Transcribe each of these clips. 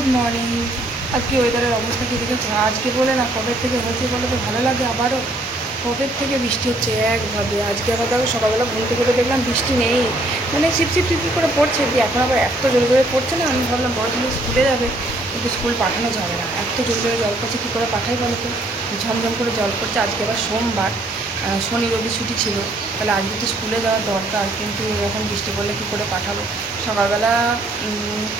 Good morning. আজকে ওয়েদারের অবস্থা কী দেখেছো? আজকে বলে না কবে থেকে হচ্ছে বলে তো ভালো লাগে, আবারও কবে থেকে বৃষ্টি হচ্ছে একভাবে। আজকে আবার দেখো সকালবেলা ঘুম থেকে দেখলাম বৃষ্টি নেই, মানে ছিপছিপ টিপটিপ করে পড়ছে, দিয়ে এখন আবার এত জোরে জোরে পড়ছে না। আমি ভাবলাম বড় ছেলে স্কুলে যাবে, কিন্তু স্কুল পাঠানো যাবে না, এত জোরে জোরে জল পড়ছে, কী করে পাঠাই বলো তো? ঝমঝম করে জল পড়ছে। আজকে আবার সোমবার, শনি রবি ছুটি ছিল, তাহলে আজকে তো স্কুলে যাওয়ার দরকার, কিন্তু এখন বৃষ্টি পড়লে কী করে পাঠাবো? সকালবেলা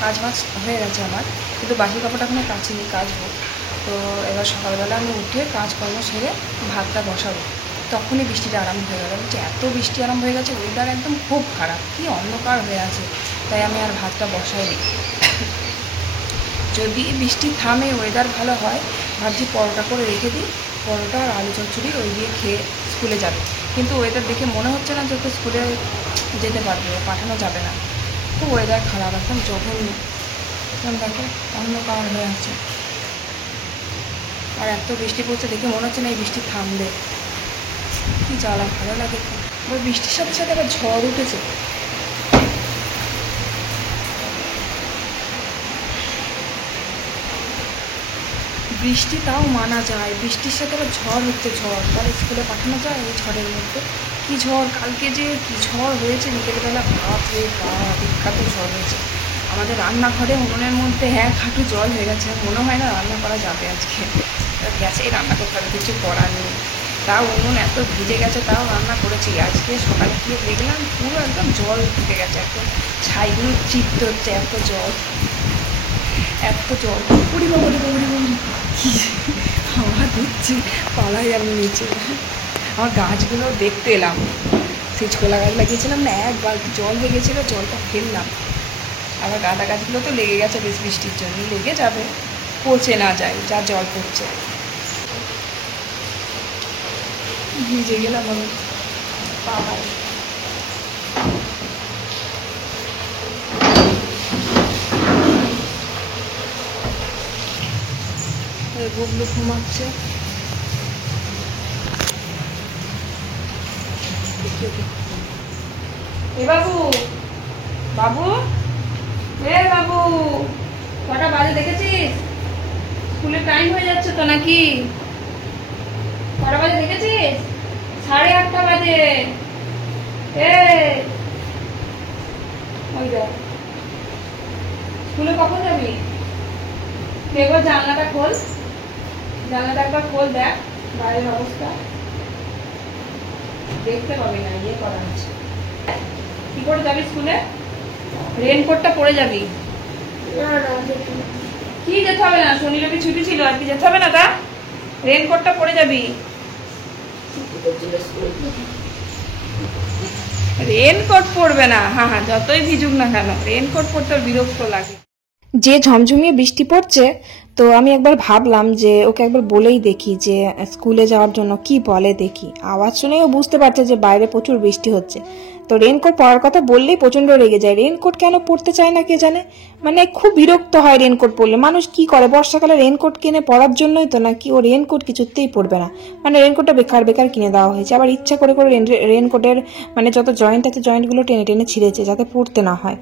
কাজ বাজ হয়ে গেছে আমার, কিন্তু বাসি কাপড়টা এখনো কাচিনি, কাচবো। তো এবার সকালবেলা আমি উঠে কাজকর্ম সেরে ভাতটা বসাবো, তখনই বৃষ্টিটা আরম্ভ হয়ে গেল। বলছি এত বৃষ্টি আরম্ভ হয়ে গেছে, ওয়েদার একদম খুব খারাপ, কি অন্ধকার হয়ে আছে, তাই আমি আর ভাতটা বসাইনি। যদি বৃষ্টি থামে, ওয়েদার ভালো হয়, ভাবছি পরোটা করে রেখে দিই, পরোটা আর আলু চচ্চড়ি ওই দিয়ে খেয়ে স্কুলে যাবে। কিন্তু ওয়েদার দেখে মনে হচ্ছে না যে ওকে স্কুলে যেতে পারবে, পাঠানো যাবে না, খুব ওয়েদার খারাপ, একদম জঘন্য। দেখো অন্ধকার হয়ে আছে, আর এত বৃষ্টি পড়ছে দেখে মনে হচ্ছে না এই বৃষ্টি থামবে। কি জ্বালা, ভালো লাগে। আবার বৃষ্টির সাথে সাথে আবার ঝড় উঠেছে। বৃষ্টি তাও মানা যায়, বৃষ্টির সাথে আবার ঝড় হচ্ছে, ঝড় তাহলে স্কুলে পাঠানো যায় এই ঝড়ের মধ্যে? কী ঝড়, কালকে যে কী ঝড় হয়েছে বিকেলবেলা, বাপ রে বাপ, বিখ্যাত ঝড় হয়েছে। আমাদের রান্নাঘরে উনুনের মধ্যে এক হাঁটু জল হয়ে গেছে, মনে হয় না রান্না করা যাবে আজকে। গ্যাসেই রান্না করতে হবে, কিছু করার নেই। তাও উনুন এত ভিজে গেছে, তাও রান্না করেছি। আজকে সকালে গিয়ে দেখলাম পুরো একদম জল ঢুকে গেছে, একদম ছাইগুলো চিপতে হচ্ছে, এত জল, এত জল। উড়ি বাবুরি বাবুরি বাবুরি, হাওয়া দিচ্ছে, পালাই আমি নিচে। আমার গাছগুলো দেখতে এলাম, সেই ছোলা গাছ লাগিয়েছিলাম না, এক বালতি জল হয়ে গেছিলো, জলটা ফেললাম। আবার গাঁদা গাছগুলো তো লেগে গেছে, বেশ বৃষ্টির জন্য লেগে যাবে, পচে না যায়, যা জল পড়ছে। ভিজে গেলাম আমি, পাহাড়। গুবলু ঘুমাচ্ছে, এ বাবু, বাবু, এ বাবু, কটা বাজে দেখেছিস? স্কুলের টাইম হয়ে যাচ্ছে তো নাকি? কটা বাজে দেখেছিস? 8:30 বাজে। এ ওই দেখ, স্কুলে কখন যাবি? একবার জানলাটা খোল, জানলাটা একবার খোল, দেখ বাইরের অবস্থা, দেখতে পাবি না, ইয়ে করা আছে। কি করে যাবি স্কুলে? রেনকোটটা পরে যাবি। কি যেতে হবে না, শনি রবি ছুটি ছিল, আর কি যেতে হবে না? তা রেনকোটটা পরে যাবি। রেনকোট পরবে না? হ্যাঁ হ্যাঁ, যতই ভিজুক না কেন, রেনকোট পরতে বিরক্ত লাগে। যে ঝমঝমিয়ে বৃষ্টি পড়ছে, তো আমি একবার ভাবলাম যে ওকে একবার বলেই দেখি যে স্কুলে যাওয়ার জন্য কি বলে দেখি। আওয়াজ শুনেও বুঝতে পারছে যে বাইরে প্রচুর বৃষ্টি হচ্ছে, তো রেনকোট পরার কথা বললেই প্রচন্ড রেগে যায়। রেনকোট কেন পরতে চায় না কে জানে, মানে খুব বিরক্ত হয় রেনকোট পরলে। মানুষ কি করে, বর্ষাকালে রেনকোট কিনে পরার জন্যই তো, নাকি ও রেনকোট কিছুতেই পরবে না, মানে রেনকোটটা বেকার বেকার কিনে দেওয়া হয়েছে। আবার ইচ্ছা করে করে রেনকোটের মানে যত জয়েন্ট আছে জয়েন্টগুলো টেনে টেনে ছিঁড়েছে যাতে পরতে না হয়।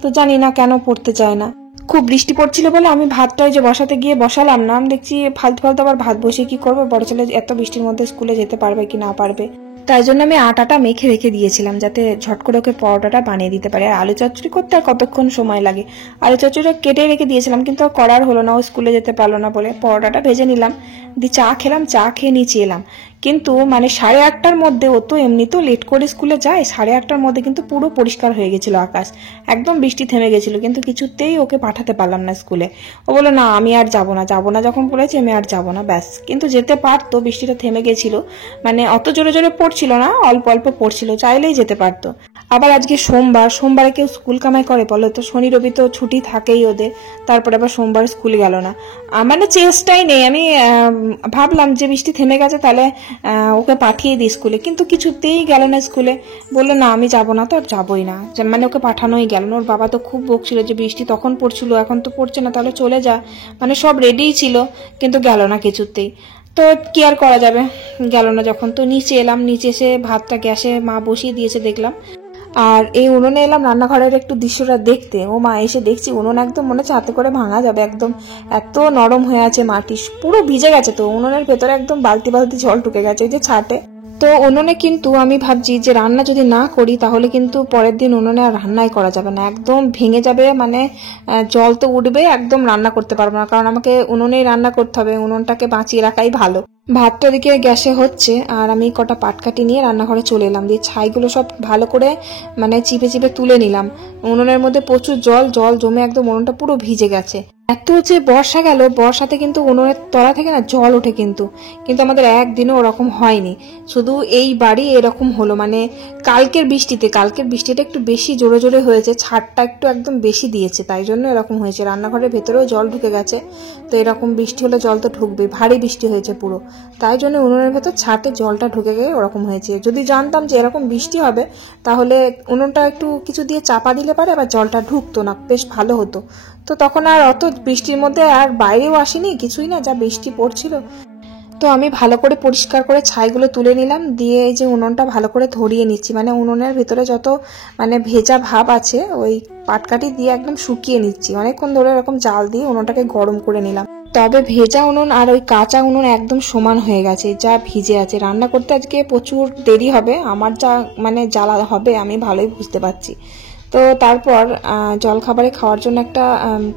তো জানি না কেন পরতে চায় না। খুব বৃষ্টি পড়ছিল বলে আমি ভাতটা যে বসাতে গিয়ে বসালাম না, আমি দেখছি ফালতু ফালতু আবার ভাত বসে কি করবো, বড় ছেলে এত বৃষ্টির মধ্যে স্কুলে যেতে পারবে কি না পারবে, তাই জন্য আমি আটাটা মেখে রেখে দিয়েছিলাম যাতে ঝট করে ওকে পরোটাটা বানিয়ে দিতে পারে। আর আলু চচ্চড়ি করতে আর কতক্ষণ সময় লাগে, আলু চচ্চড়িটা কেটে রেখে দিয়েছিলাম, কিন্তু করার হলো না, ও স্কুলে যেতে পারলো না বলে। পরোটাটা ভেজে নিলাম, দিয়ে চা খেলাম, চা খেয়ে নিচে এলাম। কিন্তু মানে 8:30টার মধ্যে, ও তো এমনি তো লেট করে স্কুলে যায়, 8:30টার মধ্যে কিন্তু পুরো পরিষ্কার হয়ে গেছিল আকাশ, একদম বৃষ্টি থেমে গেছিল, কিন্তু কিছুতেই ওকে পাঠাতে পারলাম না স্কুলে। ও বললো না আমি আর যাবো না, যাবো না যখন বলেছি আমি আর যাবো না, ব্যাস। কিন্তু যেতে পারতো, বৃষ্টিটা থেমে গেছিল, মানে অত জোরে জোরে পড়ছিল না, অল্প অল্প পড়ছিল, চাইলেই যেতে পারতো। আবার আজকে সোমবার, সোমবারে কেউ স্কুল কামাই করে বলো তো? শনি রবি তো ছুটি থাকেই ওদের, তারপরে আবার সোমবার স্কুল গেল না। মানে চেষ্টাই নেই। আমি ভাবলাম যে বৃষ্টি থেমে গেছে, তাহলে ওকে পাঠিয়ে দিই স্কুলে, কিন্তু কিছুতেই গেল না স্কুলে। বললো না আমি যাবো না, তো আর যাবোই না, মানে ওকে পাঠানোই গেল না। ওর বাবা তো খুব বকছিল যে বৃষ্টি তখন পড়ছিল, এখন তো পড়ছে না, তাহলে চলে যা, মানে সব রেডিই ছিল, কিন্তু গেল না কিছুতেই। তো কি আর করা যাবে, গেল না যখন। তো নিচে এলাম, নিচে এসে ভাতটা গ্যাসে মা বসিয়ে দিয়েছে দেখলাম, আর এই উনুনে এলাম রান্নাঘরের একটু দৃশ্যটা দেখতে। ও মা, এসে দেখছি উনুন একদম মনে হচ্ছে হাতে করে ভাঙা যাবে, একদম এত নরম হয়ে আছে, মাটি পুরো ভিজে গেছে। তো উনুনের ভেতরে একদম বালতি বালতি জল ঢুকে গেছে ওই যে ছাটে। তো উনুনে কিন্তু আমি ভাবছি যে রান্না যদি না করি তাহলে কিন্তু পরের দিন উনুনে আর রান্নাই করা যাবে না, একদম ভেঙে যাবে, মানে জল তো উঠবে, একদম রান্না করতে পারবো না। কারণ আমাকে উনুনেই রান্না করতে হবে, উনুনটাকে বাঁচিয়ে রাখাই ভালো। ভাতটা দিকে গ্যাসে হচ্ছে আর আমি কটা পাটকাঠি নিয়ে রান্নাঘরে চলে এলাম, দিয়ে ছাইগুলো সব ভালো করে মানে চিপে চিপে তুলে নিলাম। উনুনের মধ্যে প্রচুর জল জল জমে একদম উনুনটা পুরো ভিজে গেছে। এত যে বর্ষা গেল, বর্ষাতে কিন্তু উনুনের তলা থেকে না জল ওঠে, কিন্তু কিন্তু আমাদের একদিনও ওরকম হয়নি, শুধু এই বাড়ি এরকম হলো। মানে কালকের বৃষ্টিটা একটু বেশি জোরে জোরে হয়েছে, ছাদটা একটু একদম বেশি দিয়েছে, তাই জন্য এরকম হয়েছে। রান্নাঘরের ভেতরেও জল ঢুকে গেছে। তো এরকম বৃষ্টি হলে জল তো ঢুকবে, ভারী বৃষ্টি হয়েছে পুরো, তাই জন্য উনুনের ভেতর ছাদে জলটা ঢুকে গিয়ে ওরকম হয়েছে। যদি জানতাম যে এরকম বৃষ্টি হবে তাহলে উনুনটা একটু কিছু দিয়ে চাপা দিলে পারে আবার জলটা ঢুকতো না, বেশ ভালো হতো। তো তখন আর অত বৃষ্টির মধ্যে আর বাইরেও আসিনি, কিছুই না, যা বৃষ্টি পড়ছিল। তো আমি ভালো করে পরিষ্কার করে ছাইগুলো তুলে নিলাম, দিয়ে এই যে উনুনটা ভালো করে ধরিয়ে নিচ্ছি, মানে উনুনের ভিতরে যত মানে ভেজা ভাব আছে ওই পাটকাঠি দিয়ে একদম শুকিয়ে নিচ্ছি। অনেকক্ষণ ধরে এরকম জাল দিয়ে উনুনটাকে গরম করে নিলাম। তবে ভেজা উনুন আর ওই কাঁচা উনুন একদম সমান হয়ে গেছে, যা ভিজে আছে। রান্না করতে আজকে প্রচুর দেরি হবে, আমার যা মানে জ্বালা হবে আমি ভালোই বুঝতে পারছি। তো তারপর জলখাবারে খাওয়ার জন্য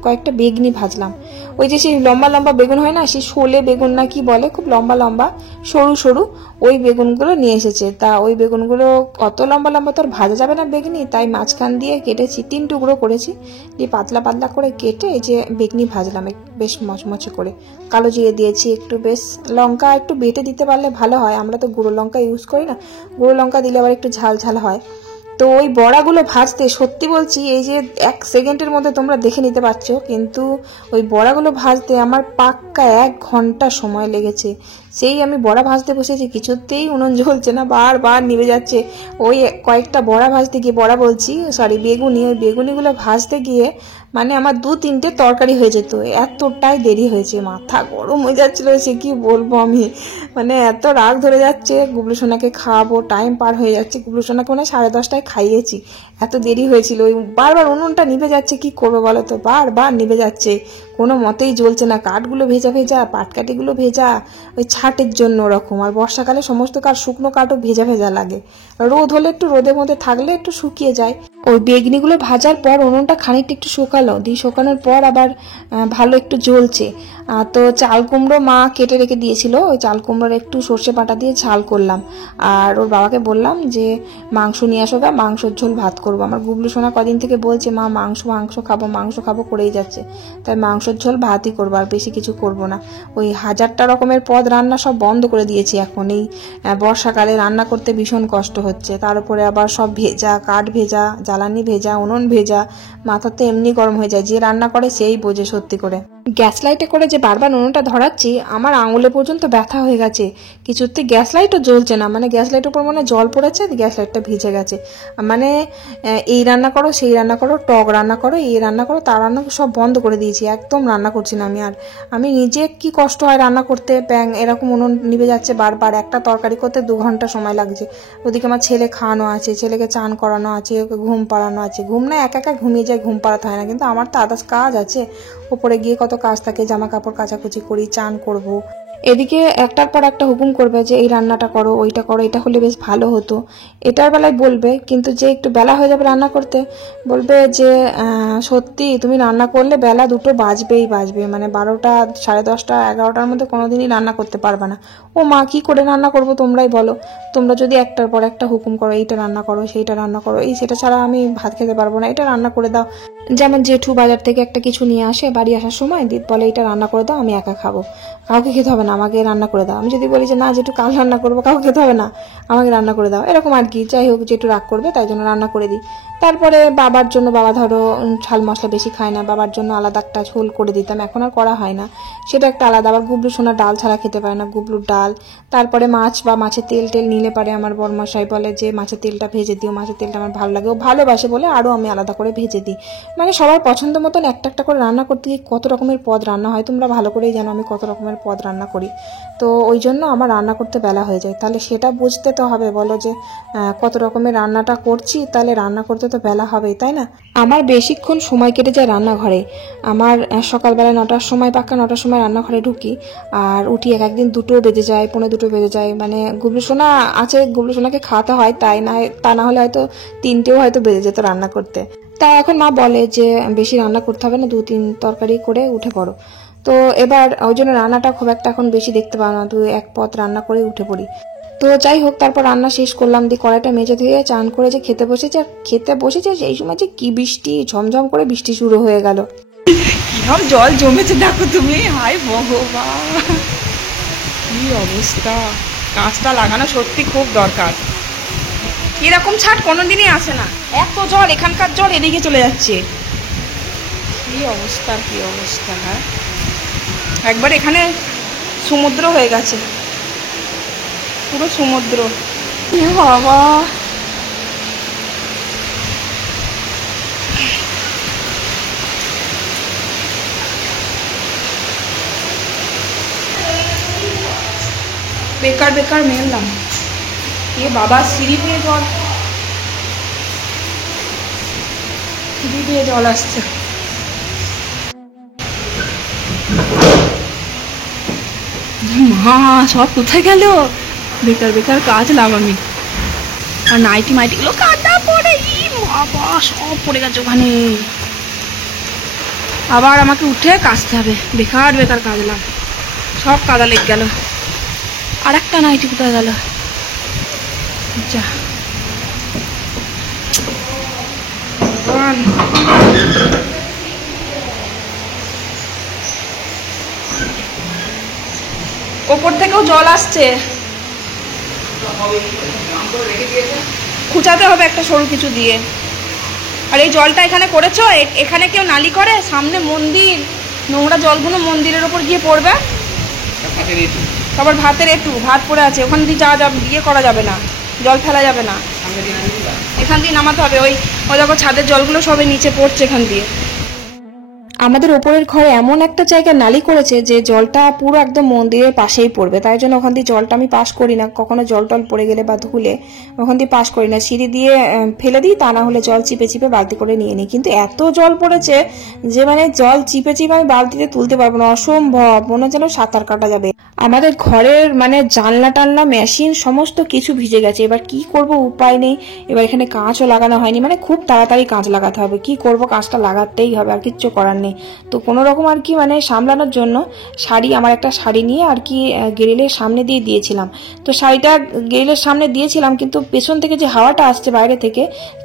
কয়েকটা বেগুনি ভাজলাম। ওই যে সেই লম্বা লম্বা বেগুন হয় না, সেই শোলে বেগুন না কি বলে, খুব লম্বা লম্বা সরু সরু, ওই বেগুনগুলো নিয়ে এসেছে। তা ওই বেগুনগুলো অত লম্বা লম্বা তো আর ভাজা যাবে না বেগুনি, তাই মাঝখান দিয়ে কেটেছি, 3 টুকরো করেছি, দিয়ে পাতলা পাতলা করে কেটে এই যে বেগুনি ভাজলাম বেশ মচমচে করে। কালো জিরে দিয়েছি একটু, বেশ লঙ্কা একটু বেটে দিতে পারলে ভালো হয়, আমরা তো গুঁড়ো লঙ্কা ইউজ করি না, গুঁড়ো লঙ্কা দিলে আবার একটু ঝাল ঝাল হয়। তো ওই বড়াগুলো ভাজতে সত্যি বলছি, এই যে 1 সেকেন্ডের মধ্যে তোমরা দেখে নিতে পারছো, কিন্তু ওই বড়াগুলো ভাজতে আমার পাক্কা 1 ঘন্টা সময় লেগেছে। সেই আমি বড়া ভাজতে বসেছি, কিছুতেই উনুন জ্বলছে না, বারবার নিভে যাচ্ছে। ওই কয়েকটা বড়া ভাজতে গিয়ে, বড়া বলছি সরি বেগুনি, ওই বেগুনিগুলো ভাজতে গিয়ে মানে আমার 2-3টে তরকারি হয়ে যেত, এতটাই দেরি হয়েছে। মাথা গরম হয়ে যাচ্ছিল, সে কি বলবো আমি, মানে এত রাগ ধরে যাচ্ছে। গুবলু সোনাকে খাওয়াবো, টাইম পার হয়ে যাচ্ছে, গুবলু সোনাকে মানে 10:30টায় খাইয়েছি, এত দেরি হয়েছিল। ওই বারবার উনুনটা নিভে যাচ্ছে, কি করবো বলো তো, বারবার নিভে যাচ্ছে, কোনো মতেই জ্বলছে না। কাঠগুলো ভেজা ভেজা, পাটকাঠিগুলো ভেজা, ওই ছাটের জন্য ওরকম। আর বর্ষাকালে সমস্ত কাঠ, শুকনো কাঠও ভেজা ভেজা লাগে, রোদ হলে একটু, রোদের মধ্যে থাকলে একটু শুকিয়ে যায়। ওই বেগনিগুলো ভাজার পর উনুনটা খানিকটা একটু শুকালো, দিয়ে শুকানোর পর আবার ভালো একটু জ্বলছে। তো চাল কুমড়ো মা কেটে রেখে দিয়েছিল, ওই চাল কুমড়োর একটু সর্ষে বাটা দিয়ে ঝাল করলাম। আর ওর বাবাকে বললাম যে মাংস নিয়ে আসো গা, মাংসের ঝোল ভাত করবো। আমার গুবলু সোনা কদিন থেকে বলছে মা মাংস মাংস খাবো করেই যাচ্ছে, তাই মাংসের ঝোল ভাতই করবো, আর বেশি কিছু করবো না। ওই 1000টা রকমের পদ রান্না সব বন্ধ করে দিয়েছি এখন, এই বর্ষাকালে রান্না করতে ভীষণ কষ্ট হচ্ছে। তার উপরে আবার সব ভেজা, কাঠ ভেজা, জ্বালানি ভেজা, উনুন ভেজা, মাথা তো এমনি গরম হয়ে যায়। যে রান্না করে সেই বোঝে সত্যি করে। গ্যাস লাইটে করে যে বারবার উনুনটা ধরাচ্ছি, আমার আঙুলে পর্যন্ত ব্যথা হয়ে গেছে, কিছুতে গ্যাস লাইটও জ্বলছে না। মানে গ্যাস লাইটের উপর মানে জল পড়েছে, গ্যাস লাইটটা ভিজে গেছে। মানে এই রান্না করো, সেই রান্না করো, টক রান্না করো, এই রান্না করো, তার রান্না সব বন্ধ করে দিয়েছি, একদম রান্না করছি না আমি। আর আমি নিজে কি কষ্ট হয় রান্না করতে, এরকম উনুন নিভে যাচ্ছে বারবার, একটা তরকারি করতে 2 ঘন্টা সময় লাগছে। ওদিকে আমার ছেলে খাওয়ানো আছে, ছেলেকে চান করানো আছে, ওকে ঘুম পাড়ানো আছে। ঘুম না, একা একা ঘুমিয়ে যায়, ঘুম পাড়াতে হয় না, কিন্তু আমার তো আদার্স কাজ আছে, ওপরে গিয়ে কত কাজ থাকে, জামা কাপড় কাচাকুচি করি, চান করব। এদিকে একটার পর একটা হুকুম করবে যে এই রান্নাটা করো, ওইটা করো, এটা হলে বেশ ভালো হতো, এটার বেলায় বলবে। কিন্তু যে একটু বেলা হয়ে যাবে রান্না করতে, বলবে যে সত্যি তুমি রান্না করলে বেলা 2টো বাজবেই বাজবে, মানে 12টা, 10:30টা, 11টার মধ্যে কোনোদিনই রান্না করতে পারবে না। ও মা, কি করে রান্না করবো তোমরাই বলো, তোমরা যদি একটার পর একটা হুকুম করো, এইটা রান্না করো, সেইটা রান্না করো, এই সেটা ছাড়া আমি ভাত খেতে পারবো না, এটা রান্না করে দাও। যেমন জেঠু বাজার থেকে একটা কিছু নিয়ে আসে, বাড়ি আসার সময় বলে এটা রান্না করে দাও, আমি একা খাবো, কাউকে খেতে হবে না, আমাকে রান্না করে দাও। আমি যদি বলি যে না জেঠু কাল রান্না করবো, কাউকে খেতে হবে না, আমাকে রান্না করে দাও, এরকম আর কি। যাই হোক, জেঠু রাগ করবে, তাই জন্য রান্না করে দিই। তারপরে বাবার জন্য, বাবা ধরো ঝাল মশলা বেশি খায় না, বাবার জন্য আলাদা একটা ঝোল করে দিতাম, এখন আর করা হয় না, সেটা একটা আলাদা। আবার গুবলু সোনা ডাল ছাড়া খেতে পারে না, গুবলুর ডাল। তারপরে মাছ বা মাছের তেল টেল নিলে পারে আমার বড়মশাই বলে যে মাছের তেলটা ভেজে দিও, মাছের তেলটা আমার ভালো লাগে, ও ভালোবাসে বলে আরও আমি আলাদা করে ভেজে দিই। মানে সবার পছন্দ মতন একটা একটা করে রান্না করতে গিয়ে কত রকমের পদ রান্না হয়, তোমরা ভালো করেই জানো আমি কত রকমের পদ রান্না করি। তো ওই জন্য আমার রান্না করতে বেলা হয়ে যায়। তাহলে সেটা বুঝতে তো হবে, বলো যে কত রকমের রান্নাটা করছি, তাহলে রান্না করতে তো বেলা হবেই, তাই না? আমার বেশিক্ষণ সময় কেটে যায় রান্নাঘরে। আমার সকালবেলা 9টার সময়, পাক্কা 9টার সময় রান্নাঘরে ঢুকি, আর উঠি এক একদিন 2টো বেজে যায়, 1:45 বেজে যায়। মানে গুবলু সোনা আছে, গুবলু সোনাকে খাওয়াতে হয়, তা না হলে হয়তো 3টেও হয়তো বেজে যেত রান্না করতে। তা এখন মা বলে যে বেশি রান্না করতে হবে না, 2-3 তরকারি করে উঠে পড়ো। তো এবার ওই জন্য রান্নাটা খুব একটা এখন বেশি দেখতে পাও না, 2-1 পদ রান্না করে উঠে পড়ি। তো যাই হোক, তারপর রান্না শেষ করলাম, দিয়ে কড়াইটা মেজে ধুয়ে চান করে যে খেতে বসেছে সেই সময় যে কি বৃষ্টি, ঝমঝম করে বৃষ্টি শুরু হয়ে গেল। কিরম জল জমেছে দেখো তুমি, হায় ভগবান কি অবস্থা। কাঁচটা লাগানো সত্যি খুব দরকার, এরকম ছাট কোনোদিনই আসে না। এত জল, এখানকার জল এদিকে চলে যাচ্ছে, কি অবস্থা কি অবস্থা। হ্যাঁ, একবার এখানে সমুদ্র হয়ে গেছে, পুরো সমুদ্র। বাবা বেকার বেকার মেললাম। এ বাবা, সিঁড়ি দিয়ে জল আসছে। মা সব কোথায় গেল? বেকার বেকার কাচলাম আমি, আর নাইটি মাইটি গুলো কাদা পড়ে, বাবা সব পড়ে গেছে ওখানে। আবার আমাকে উঠে কাচতে হবে, বেকার বেকার কাচলাম, সব কাদা লেগে গেল। আর একটা নাইটি কোথায় গেল? যা ওপর থেকেও জল আসছে, খুঁচাতে হবে একটা সরু কিছু দিয়ে। আর এই জলটা এখানে করেছো, এখানে কেউ নালি করে? সামনে মন্দির, নোংরা জলগুলো মন্দিরের ওপর গিয়ে পড়বে। সবার ভাতের ভাত পড়ে আছে, ওখান দিয়ে যাওয়া যাবে, ইয়ে করা যাবে না, জল ফেলা যাবে না, এখান দিয়ে নামাতে হবে। ওই দেখো ছাদের জলগুলো সবে নিচে পড়ছে এখান দিয়ে। আমাদের ওপরের ঘরে এমন একটা জায়গায় নালি করেছে যে জলটা পুরো একদম মন্দিরের পাশেই পড়বে, তাই জন্য ওখান দিয়ে জলটা আমি পাস করি না। কখনো জল টল পড়ে গেলে বা ধুলে ওখান দিয়ে পাস করি না, সিঁড়ি দিয়ে ফেলে দিই, তা না হলে জল চিপে চিপে বালতি করে নিয়ে নিই। কিন্তু এত জল পড়েছে যে মানে জল চিপে চিপে আমি বালতিতে তুলতে পারবো না, অসম্ভব, মনে হচ্ছে যেন সাঁতার কাটা যাবে। আমাদের ঘরের মানে জানলা টানলা মেশিন সমস্ত কিছু ভিজে গেছে। এবার কি করব, উপায় নেই। এবার এখানে কাঁচও লাগানো হয়নি, মানে খুব তাড়াতাড়ি কাঁচ লাগাতে হবে। কি করব, কাঁচটা লাগাতেই হবে, আর কিচ্ছু করার নেই। তো কোনো রকম আর কি মানে সামলানোর জন্য আমার একটা শাড়ি নিয়ে আর কি গ্রিলের সামনে দিয়ে দিয়েছিলাম। তো শাড়িটা গ্রিলের সামনে দিয়েছিলাম, কিন্তু পেছন থেকে যে হাওয়াটা আসছে বাইরে থেকে,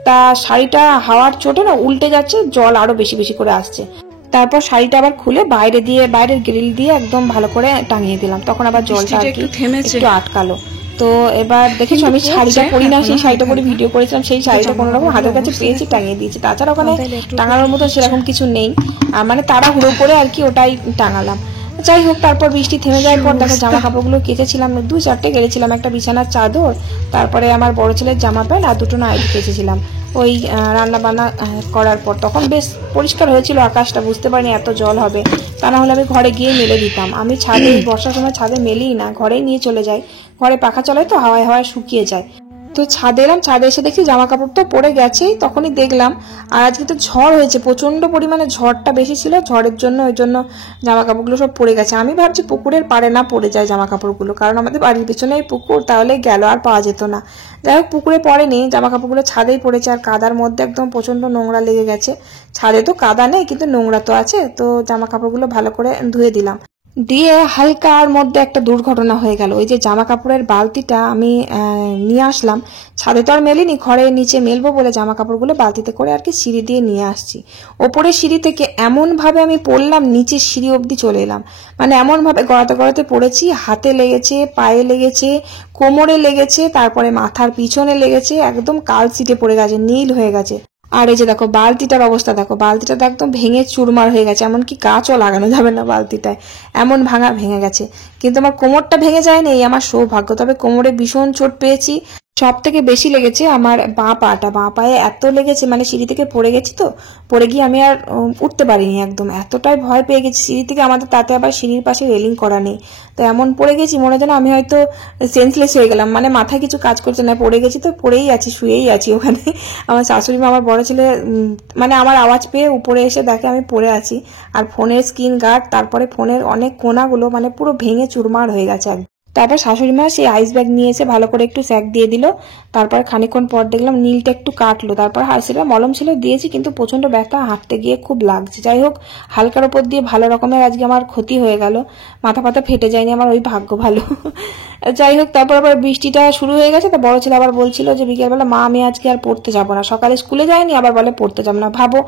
তা শাড়িটা হাওয়ার চোটে না উল্টে যাচ্ছে, জল আরো বেশি বেশি করে আসছে। তারপর শাড়িটা আবার খুলে বাইরের গ্রিল দিয়ে একদম ভালো করে টাঙিয়ে দিলাম। তখন আবার জলটা আর কি একটু আটকালো। তো এবার দেখেছো আমি শাড়িটা পরি না, সেই শাড়িটা পরে ভিডিও করেছিলাম, সেই শাড়িটা কোনো রকম হাতের কাছে পেয়েছি, টাঙিয়ে দিয়েছি। তাছাড়া ওখানে টাঙানোর মতো সেরকম কিছু নেই, মানে তাড়াহুড়ো করে আর কি ওটাই টাঙালাম। যাই হোক, তারপর বৃষ্টি থেমে যাওয়ার পর দেখো জামা কাপড়গুলো কেচেছিলাম, 2-4টে কেচেছিলাম, একটা বিছানার চাদর, তারপরে আমার বড় ছেলের জামা প্যান্ট আর 2টো নাইটি কেচেছিলাম। ওই রান্না বান্না করার পর তখন বেশ পরিষ্কার হয়েছিল আকাশটা, বুঝতে পারিনি এত জল হবে, তা না হলে আমি ঘরে গিয়ে মেলে দিতাম। আমি ছাদে বর্ষার সময় ছাদে মেলিই না, ঘরেই নিয়ে চলে যাই, ঘরে পাখা চলে তো হাওয়ায় হাওয়ায় শুকিয়ে যায়। তো ছাদে এলাম, ছাদে এসে দেখি জামা কাপড় তো পড়ে গেছেই, তখনই দেখলাম। আর আজকে তো ঝড় হয়েছে, প্রচন্ড পরিমাণে ঝড়টা বেশি ছিল, ঝড়ের জন্য ওই জন্য জামা কাপড়গুলো সব পড়ে গেছে। আমি ভাবছি পুকুরের পাড়ে না পড়ে যায় জামা কাপড়গুলো, কারণ আমাদের বাড়ির পিছনেই পুকুর, তাহলে গেল আর পাওয়া যেত না। যাই হোক, পুকুরে পড়েনি, জামা কাপড়গুলো ছাদেই পড়েছে, আর কাদার মধ্যে একদম প্রচন্ড নোংরা লেগে গেছে। ছাদে তো কাদা নেই, কিন্তু নোংরা তো আছে, তো জামা কাপড়গুলো ভালো করে ধুয়ে দিলাম। দিয়ে হালকার মধ্যে একটা দুর্ঘটনা হয়ে গেল। ওই যে জামা কাপড়ের বালতিটা আমি নিয়ে আসলাম, ছাদে তো আর মেলিনি, ঘরে নিচে মেলবো বলে জামা কাপড়গুলো বালতিতে করে আর কি সিঁড়ি দিয়ে নিয়ে আসছি। ওপরে সিঁড়ি থেকে এমন ভাবে আমি পড়লাম, নিচের সিঁড়ি অবধি চলে এলাম, মানে এমন ভাবে গড়াতে গড়াতে পড়েছি, হাতে লেগেছে, পায়ে লেগেছে, কোমরে লেগেছে, তারপরে মাথার পিছনে লেগেছে, একদম কাল সিটে পড়ে গেছে, নীল হয়ে গেছে। আর এই যে দেখো বালতিটার অবস্থা দেখো, বালতিটা তো একদম ভেঙে চুরমার হয়ে গেছে, এমনকি কাঁচও লাগানো যাবে না বালতিটায়, এমন ভেঙে গেছে। কিন্তু আমার কোমরটা ভেঙে যায়নি, এই আমার সৌভাগ্য। তবে কোমরে ভীষণ চোট পেয়েছি, সব থেকে বেশি লেগেছে আমার বাঁ পাটা, বাঁ পায়ে এত লেগেছে, মানে সিঁড়ি থেকে পড়ে গেছি তো, পড়ে গিয়ে আমি আর উঠতে পারিনি, একদম এতটাই ভয় পেয়ে গেছি সিঁড়ি থেকে। আমাদের তাতে আবার সিঁড়ির পাশে রেলিং করা নেই, তো এমন পড়ে গেছি মনে যেন আমি হয়তো সেন্সলেস হয়ে গেলাম, মানে মাথায় কিছু কাজ করছে না, পড়ে গেছি তো পড়েই আছি, শুয়েই আছি ওখানে। আমার শাশুড়ি মা, আমার বড় ছেলে মানে আমার আওয়াজ পেয়ে উপরে এসে দেখে আমি পড়ে আছি, আর ফোনের স্ক্রিন গার্ড, তারপরে ফোনের অনেক কোনাগুলো মানে পুরো ভেঙে চুরমার হয়ে গেছে। তারপর শাশুড়ি মা সেই আইস ব্যাগ নিয়ে এসে ভালো করে একটু স্যাক দিয়ে দিল। তারপর খানিকক্ষণ পর দেখলাম নীলটা একটু কাটলো, তারপর হাসিটা মলম ছিল দিয়েছি, কিন্তু প্রচন্ড ব্যথা, হাঁটতে গিয়ে খুব লাগছে। যাই হোক, হালকার ওপর দিয়ে ভালো রকমের আজকে আমার ক্ষতি হয়ে গেল, মাথা পাতা ফেটে যায়নি আমার, ওই ভাগ্য ভালো। যাই হোক, তারপর আবার বৃষ্টিটা শুরু হয়ে গেছে, তো বড় ছেলে আবার বলছিল যে বিকেলবেলা মা আমি আজকে আর পড়তে যাবো না, সকালে স্কুলে যায়নি আবার বলে পড়তে যাবো না। ভাবো,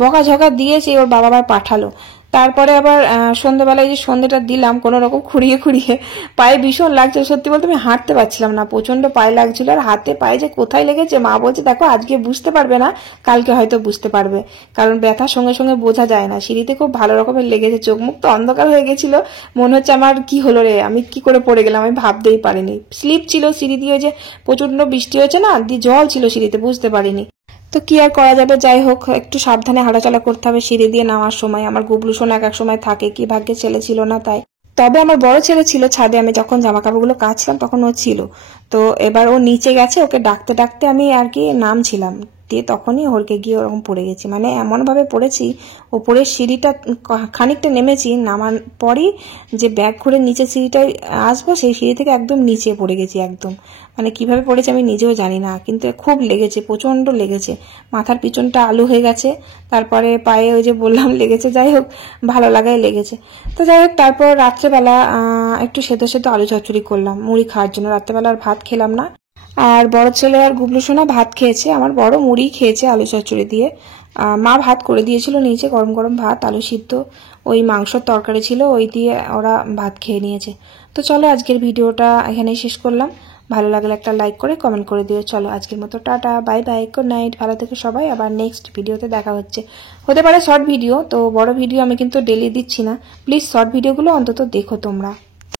বকাঝকা দিয়েছে, ওর বাবা আবার পাঠালো। তারপরে আবার সন্ধ্যাবেলায় যে সন্ধ্যাটা দিলাম কোনো রকম খুঁড়িয়ে খুঁড়িয়ে, পায়ে ভীষণ লাগছে, সত্যি বলতে আমি হাঁটতে পারছিলাম না, প্রচন্ড পায়ে লাগছিল, আর হাতে পায়ে যে কোথায় লেগেছে মা বলছে দেখো আজকে বুঝতে পারবে না, কালকে হয়তো বুঝতে পারবে, কারণ ব্যথার সঙ্গে সঙ্গে বোঝা যায় না। সিঁড়িতে খুব ভালো রকমের লেগেছে, চোখ মুখ তো অন্ধকার হয়ে গেছিল, মনে হচ্ছে আমার কি হলো রে, আমি কি করে পড়ে গেলাম, আমি ভাবতেই পারিনি। স্লিপ ছিল সিঁড়ি দিয়ে, যে প্রচন্ড বৃষ্টি হয়েছে না, দিয়ে জল ছিল সিঁড়িতে, বুঝতে পারিনি। তো কি আর করা যাবে, যাই হোক একটু সাবধানে হাঁটাচলা করতে হবে সিঁড়ি দিয়ে নামার সময়। আমার গুবলু সোনা এক সময় থাকে, কি ভাগ্যে ছেলে ছিল না তাই। তবে আমার বড় ছেলে ছিল ছাদে, আমি যখন জামা কাপড়গুলো কাচলাম তখন ও ছিল। তো এবার ও নিচে গেছে, ওকে ডাকতে ডাকতে আমি আর কি নামছিলাম, দিয়ে তখনই হড়কে গিয়ে ওরকম পড়ে গেছি, মানে এমন ভাবে পড়েছি, ওপরের সিঁড়িটা খানিকটা নেমেছি, নামার পরই যে ব্যাগ ঘুরে নিচে সিঁড়িটায় আসবো, সেই সিঁড়ি থেকে একদম নিচে পড়ে গেছি একদম, মানে কিভাবে পড়েছি আমি নিজেও জানি না, কিন্তু খুব লেগেছে, প্রচন্ড লেগেছে, মাথার পিছনটা আলু হয়ে গেছে, তারপরে পায়ে ওই যে বললাম লেগেছে। যাই হোক, ভালো লাগাই লেগেছে। তো যাই হোক, তারপর রাত্রেবেলা একটু সেদ্ধ সেদ্ধ আলু চচ্চড়ি করলাম মুড়ি খাওয়ার জন্য, রাত্রেবেলা আর ভাত খেলাম না। আর বড় ছেলে আর গুবলু সোনা ভাত খেয়েছে, আমার বড় মুড়ি খেয়েছে আলু চচ্চড়ি দিয়ে। মা ভাত করে দিয়েছিল নিচে, গরম গরম ভাত, আলু সিদ্ধ, ওই মাংসর তরকারি ছিল, ওই দিয়ে ওরা ভাত খেয়ে নিয়েছে। তো চলো আজকের ভিডিওটা এখানেই শেষ করলাম, ভালো লাগলে একটা লাইক করে কমেন্ট করে দিও। চলো আজকের মতো tata, bye bye, good night, ভালো থেকো সবাই, আবার নেক্সট ভিডিওতে দেখা হচ্ছে। হতে পারে শর্ট ভিডিও, তো বড় ভিডিও আমি কিন্তু ডেলি দিচ্ছি না, প্লিজ শর্ট ভিডিওগুলো অন্তত দেখো তোমরা।